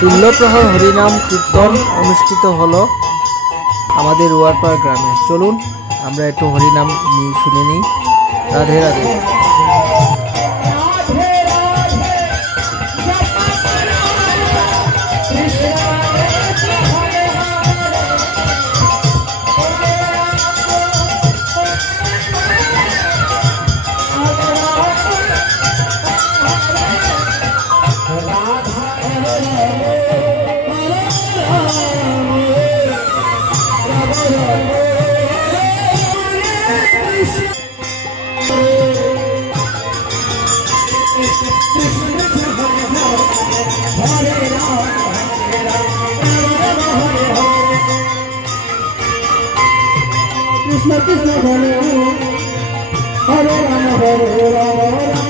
তুল্যপ্রহর হরিনাম কীর্তন অনুষ্ঠিত হলো আমাদের রুয়ারপাড় গ্রামে। চলুন আমরা একটু হরিনাম শুনে নিই। Radhe Radhe. Krishna Krishna Hare Hare Rama Hare Rama Rama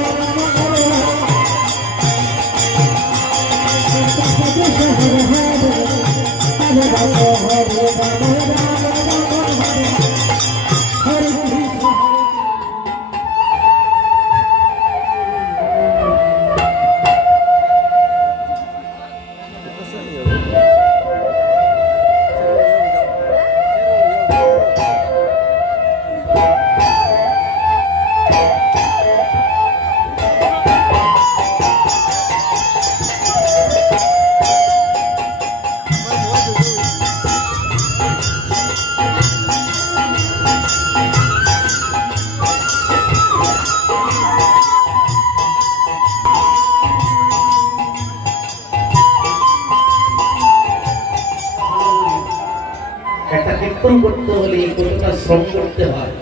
একটা কীর্তন করতে হলে কতটা শ্রম করতে হয়,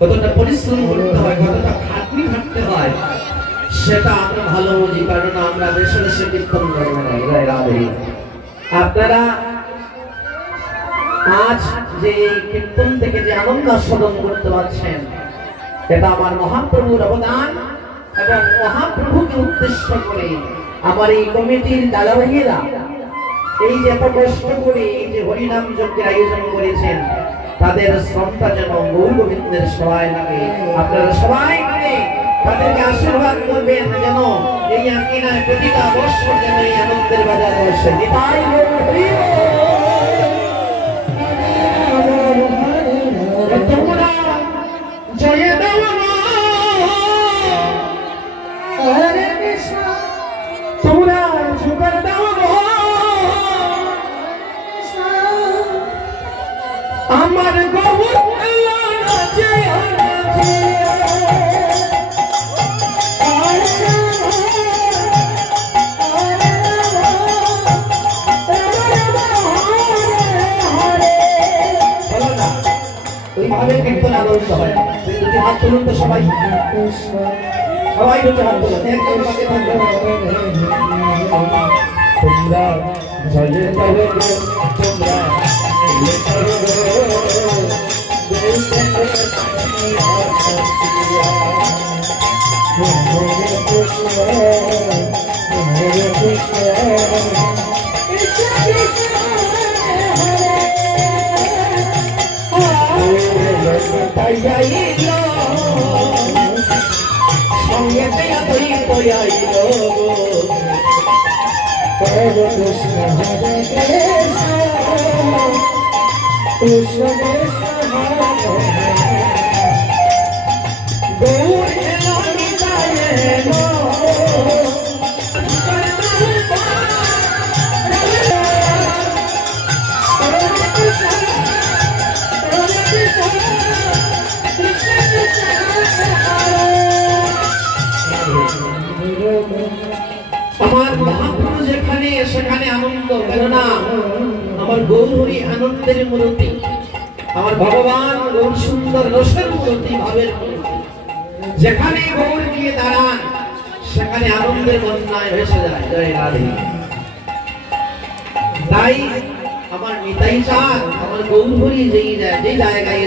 কতটা পরিশ্রম করতে হয়, কতটা খাটনি খাটতে হয় সেটা আমরা ভালো বুঝি, কারণ আমরা দেশে দেশে কীর্তন করি না। আপনারা আজ যে কীর্তন থেকে যে আনন্দ আস্বাদন করতে পারছেন এটা আমার মহাপ্রভুর অবদান, এবং মহাপ্রভুকে উদ্দেশ্য করে আমার এই কমিটির দাদাভাইয়েরা এই যে এত কষ্ট করে এই যে হরিনাম যজ্ঞের আয়োজন করেছেন তাদের শ্রমটা যেন গৌর গোবিন্দের সবাই লাগে। আপনারা সবাই মিলে তাদেরকে আশীর্বাদ করবেন যেন এই আঙ্গিনায় প্রতিটা বছর যেন এই আনন্দের বাজার বসে। তোমরা জয় দাও হরে কৃষ্ণ, তোমরা যুগল দাও আমার গৌর নাচে নাচে ওইভাবে কীর্তন আনন্দ হয়। দুটি হাত তুলুন তো সবাই, সবাই দুটি হাত তুলুন একদম পাশে থাকবেন। তোমরা জয় জয় তোমরা আমার মহাপ্রভু যেখানে সেখানে আনন্দ, কেননা আমার গৌর হরি আনন্দের মূর্তি, আমার ভগবান গৌর সুন্দর রসের মূর্তি, ভাবের মূর্তি। যেখানে গৌর গিয়ে দাঁড়ান সেখানে আনন্দের বন্যায় ভেসে যায়। জয় রাধে। তাই আমার নিতাই চাঁদ আমার গৌর হরি যেই জায়গায়